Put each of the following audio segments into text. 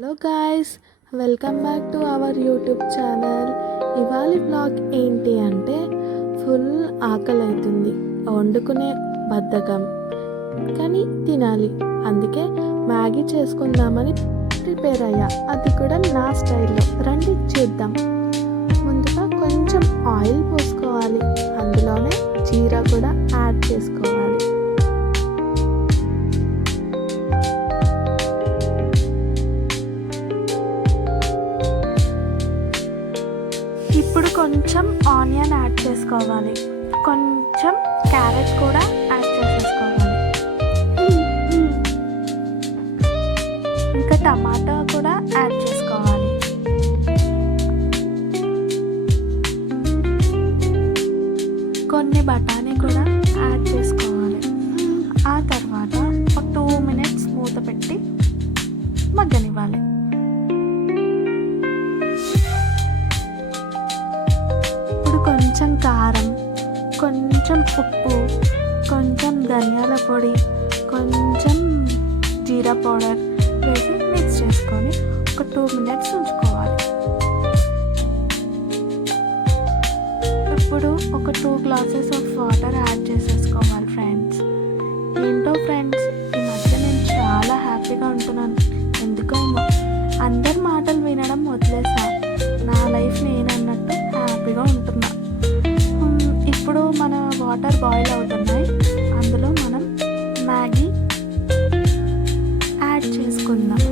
Hello guys, welcome back to our YouTube channel. ఇవాళ blog ఏంటి అంటే ఫుల్ ఆకలి అవుతుంది, వండుకునే బద్ధకం కానీ తినాలి. అందుకే మ్యాగీ చేసుకుందామని ప్రిపేర్ అయ్యా, అది కూడా నా స్టైల్లో. రండి చూద్దాం. ముందుగా కొంచెం ఆయిల్ పోసుకోవాలి, అందులోనే జీరా కూడా యాడ్ చేసుకోవాలి. ఇప్పుడు కొంచెం ఆనియన్ యాడ్ చేసుకోవాలి, కొంచెం క్యారెట్ కూడా యాడ్ చేసేసుకోవాలి, ఇంకా టమాటా కూడా యాడ్ చేసుకోవాలి. కొన్ని బఠానీ కూడా యాడ్ చేసుకోవాలి. ఆ తర్వాత ఒక 2 minutes మూత పెట్టి మగ్గనివ్వాలి. కొంచెం కారం, కొంచెం ఉప్పు, కొంచెం ధనియాల పొడి, కొంచెం జీరా పౌడర్ వేసి మిక్స్ చేసుకొని ఒక 2 minutes ఉంచుకోవాలి. ఇప్పుడు ఒక 2 glasses ఆఫ్ వాటర్ యాడ్ చేసేసుకోవాలి. ఫ్రెండ్స్, ఏంటో ఫ్రెండ్స్, ఈ మధ్య నేను చాలా హ్యాపీగా ఉంటున్నాను. ఎందుకేమో అందరి మాటలు వినడం వదిలేసా, నా లైఫ్ నేనన్నట్టు హ్యాపీగా ఉంటున్నా. ఇప్పుడు మన వాటర్ బాయిల్ అవుతున్నాయి, అందులో మనం మ్యాగీ యాడ్ చేసుకుందాం.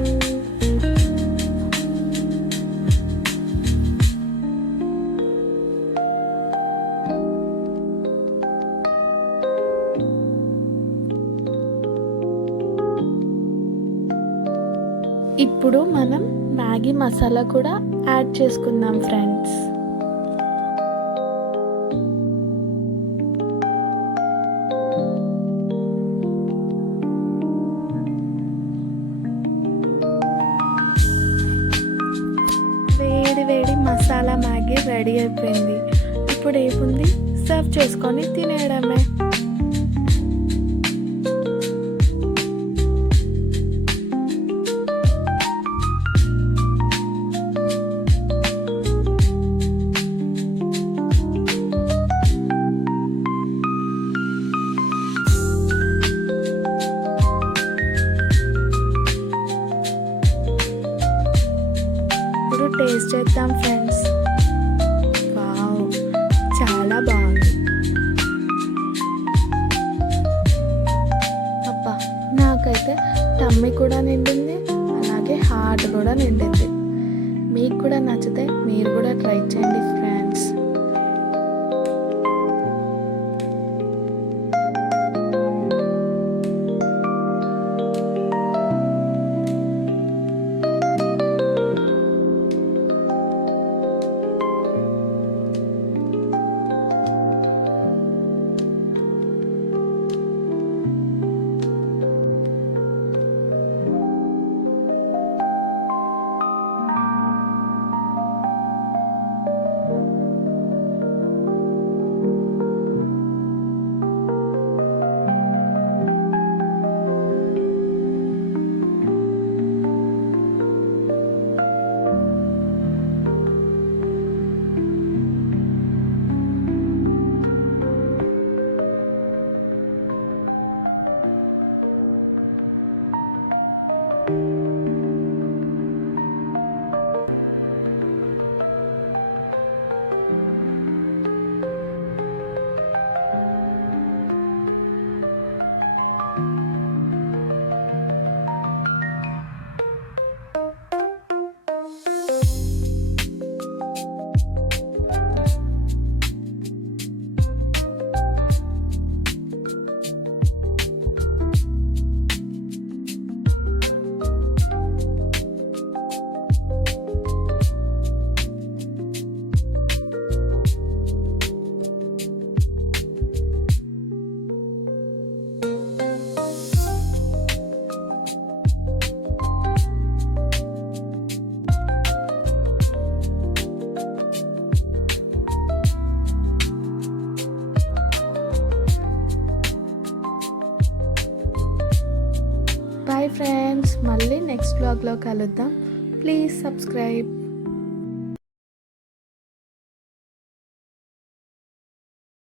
ఇప్పుడు మనం మ్యాగీ మసాలా కూడా యాడ్ చేసుకుందాం ఫ్రెండ్స్. వేడి మసాలా మ్యాగీ రెడీ అయిపోయింది. ఇప్పుడు ఏముంది, సర్వ్ చేసుకొని తినేయడమే. టేస్ట్ చేద్దాం ఫ్రెండ్స్. వావ్, చాలా బాగుంది. అబ్బా, నాకైతే టమ్మీ కూడా నిండింది, అలాగే హార్ట్ కూడా నిండింది. మీకు కూడా నచ్చితే మీరు కూడా ట్రై చేయండి ఫ్రెండ్స్. బాయ్ ఫ్రెండ్స్, మళ్ళీ నెక్స్ట్ బ్లాగ్లో కలుద్దాం. Please subscribe.